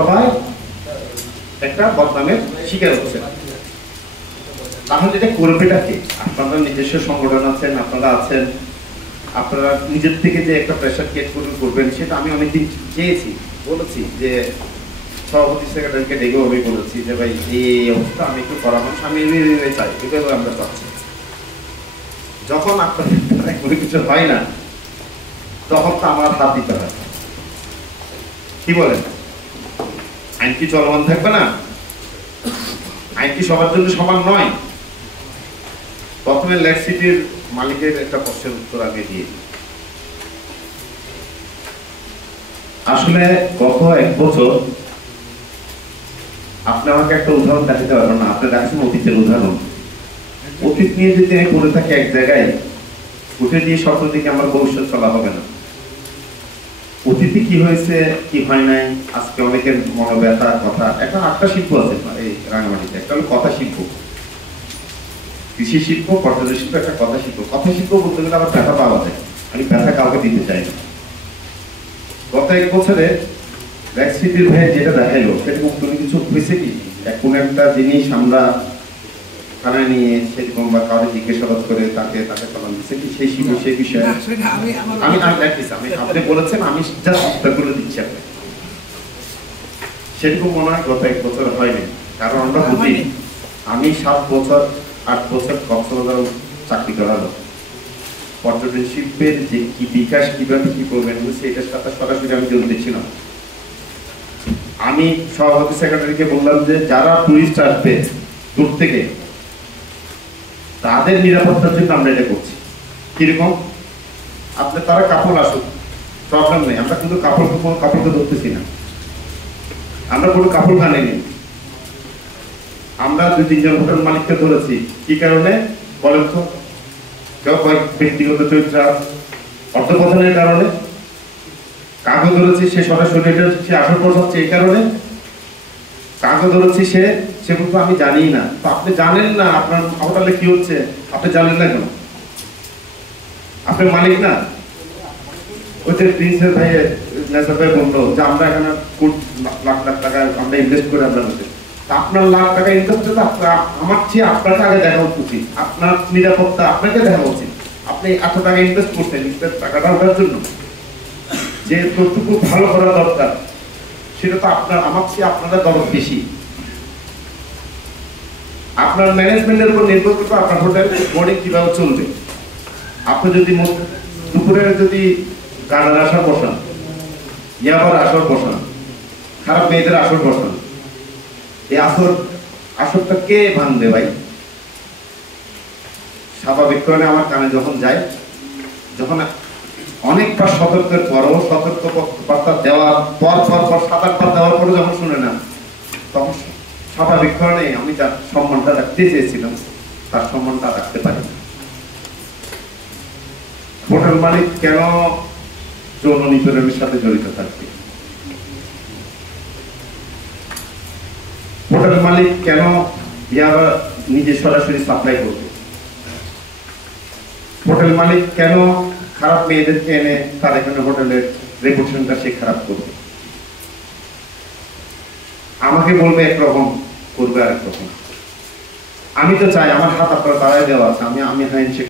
সবাই একটা বদনামের শিকার হচ্ছে। তাহলে এটা করবেটা কে? আপনারা নিজস্ব সংগঠন আছেন, আপনারা আছেন, আপনারা নিজের থেকে যে একটা প্রেশার ক্রিয়েট করবেন সেটা আমি অনেকদিন চেয়েছি, বলেছি যে সভাপতি সেক্রেটারিকে ডেকেও আমি বলেছি যে ভাই এই অবস্থা, আমি একটু পরামর্শ আমি চাই, এভাবে আমরা চাচ্ছি। যখন আপনাদের কোনো কিছু হয় না তখন তো আমার হাত দিতে হয়। কি বলেন? আইন কি চলমান থাকবে না? আইন কি সবার জন্য সমান নয়? প্রথমে লেক সিটির মালিকের একটা প্রশ্নের উত্তর আগে দিয়ে, আসলে গত 1 বছর আপনি আমাকে একটা উদাহরণ দেখাতে পারবেন না? আপনি দেখেন অতীতের উদাহরণ, অতীত নিয়ে যদি আমি পড়ে থাকি এক জায়গায়, উঠে দিয়ে স্বপ্ন দিকে আমার ভবিষ্যৎ চলা হবে না। অতীতে কি হয়েছে কি হয় নাই, আজকে অনেকের মনোব্যথা কথা। একটা 8টা শিল্প আছে এই রাঙামাটিতে, একটা হলো কথা শিল্প, কৃষি শিল্প, পর্যটন শিল্প, একটা কথা শিল্প। কথা শিল্প বলতে গেলে আবার ব্যথা পাওয়া যায়, আমি ব্যথা কাউকে দিতে চাই না। গত 1 বছরে লেক সিটির ভাই যেটা দেখাইলো সেরকম কোনো কিছু হয়েছে কি? কোন একটা জিনিস আমরা থানায় নিয়ে সেরকম বা কাউকে জিজ্ঞাসাবাদ করে তাকে চালান দিচ্ছে কি সেই বিষয়ে আমি আপনি বলেছেন, আমি জাস্ট উত্তর করে দিচ্ছি আপনাকে। সেরকম মনে হয় গত 1 বছর হয়নি, কারণ আমরা বুঝি আমি 7 বছর 8 বছর কক্সবাজার চাকরি করালো, পর্যটন শিল্পের যে কি বিকাশ কিভাবে কি করবেন সেটার সাথে সরাসরি আমি জড়িত ছিলাম। আমি সভাপতি সেক্রেটারিকে বললাম যে যারা টুরিস্ট আসবে দূর থেকে তাদের নিরাপত্তার জন্য আমরা এটা করছি। কিরকম? আপনি তারা কাপড় আসুক, প্রবলেম নেই, আমরা কিন্তু কাপড়কে ধরতেছি না, আমরা কোনো কাপড় বানিয়ে, আমরা 2-3 জন হোটেল মালিককে ধরেছি। কি কারণে বলেন তো? কেউ ব্যক্তিগত চরিত্র অর্থপ্রদানের কারণে। কাগজ ধরেছি সে সরাসরি সে আসল পৌঁছাচ্ছে এই কারণে। কাগজ ধরেছি সে বলতো আমি জানি না। তো আপনি জানেন না আপনার হোটেলে কি হচ্ছে, আপনি জানেন না কেন? আপনি মালিক না? ওই যে প্রিন্সের ভাই নেসার ভাই বললো যে আমরা এখানে লাখ লাখ টাকা আমরা ইনভেস্ট করে আপনার মধ্যে, আপনার লাখ টাকা ইনভেস্ট করতে আমার চেয়ে আপনাকে আগে দেখা উচিত, আপনার নিরাপত্তা আপনাকে দেখা উচিত। আপনি এত টাকা ইনভেস্ট করছেন, টাকাটা ওঠার জন্য যে যতটুকু ভালো করা দরকার সেটা তো আপনার আমার চেয়ে আপনারা দরদ বেশি। আপনার ম্যানেজমেন্টের উপর নির্ভর করবে আপনার হোটেল বোর্ডিং কিভাবে চলবে। আপনি যদি দুপুরে যদি গানের আসর বসান, ইয়াবার আসর বসান, খারাপ মেয়েদের আসর বসান, এই আসরটা কে ভাঙবে ভাই? স্বাভাবিক কারণে আমার কানে যখন যায়, যখন অনেকবার সতর্কের পরও সতর্ক বার্তা দেওয়ার পর 7-8 বার দেওয়ার পরে যখন শুনে না, তখন স্বাভাবিক কারণে আমি যার সম্মানটা রাখতে চেয়েছিলাম তার সম্মানটা রাখতে পারি না। হোটেল মালিক কেন যৌন নিপীড়নের সাথে জড়িত থাকবে? হোটেল মালিক কেন নিজে সরাসরি সাপ্লাই করবে? হোটেল মালিক কেন খারাপ মেয়েদেরকে এনে তার এখানে হোটেলের রেপুটেশনটা সে খারাপ করবে? আমাকে বলবে একরকম, করবে আরেক রকম। আমি তো চাই আমার হাত আপনার দাঁড়ায় দেওয়া আছে, আমি হ্যান্ডশেক